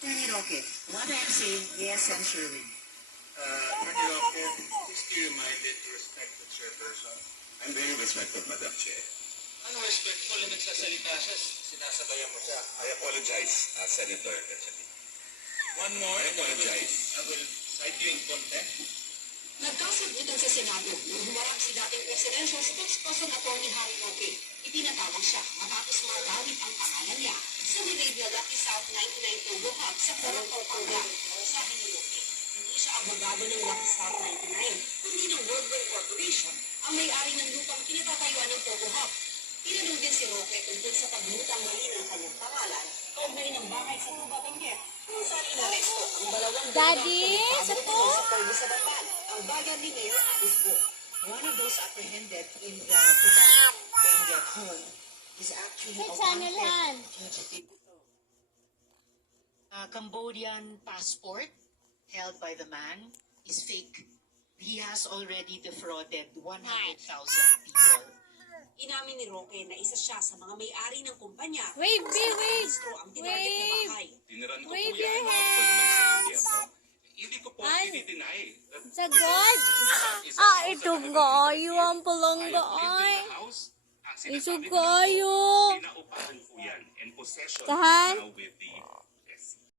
Attorney Roque, what I'm saying, yes, I'm Sherwin. Attorney Roque, please be reminded to respect the chairperson. I'm very respectful, Madam Chair. Ano respectful na nagsasalita siya, sinasabayan mo siya? I apologize, Senator Gatchalian. One more, I apologize. I will cite you in contempt. Nagkasagutan sa Senado nang humarap si dating presidential spokesperson Atty. Harry Roque. Itinatawag siya matapos magawit ang pangalan niya sa nirade na Lucky South 99 Togo Hub sa Corong, Pampanga. Sabi ni Roque, hindi siya abogado ng Lucky South 99, kundi ng Worldwide Corporation, ang may-ari ng lupang kinatatayuan ng Togo Hub. Tinanong din si Roque tungkol sa paglutang mali ng kanyang pangalan kaugnay ng bahay sa Tubatangge kung saan inaresto ang dalawang Daddy, sa to? sa Puerto sa Bamban, ang bayan ni Mayor Alice Go. One of those apprehended in the Tubatangge home is actually Sa a channel wanted han. fugitive. Cambodian passport held by the man is fake. He has already defrauded 100,000 people. Inamin ni Roque na isa siya sa mga may-ari ng kumpanya Wave, kung B, saan wave. nakarehistro ang tinarget na Wave. bahay. Tiniran ko po Wave yan your ako pag sa hands. gobyerno. Hindi ko po An? dinideny. Sagod. Isa Ah, sa ito usapan gayo natin. ang palangga I have lived in ay. the house. Ang Iso sinasabi ko lang po, gayo. pinaupahan po yan and possession Tahan. is now with the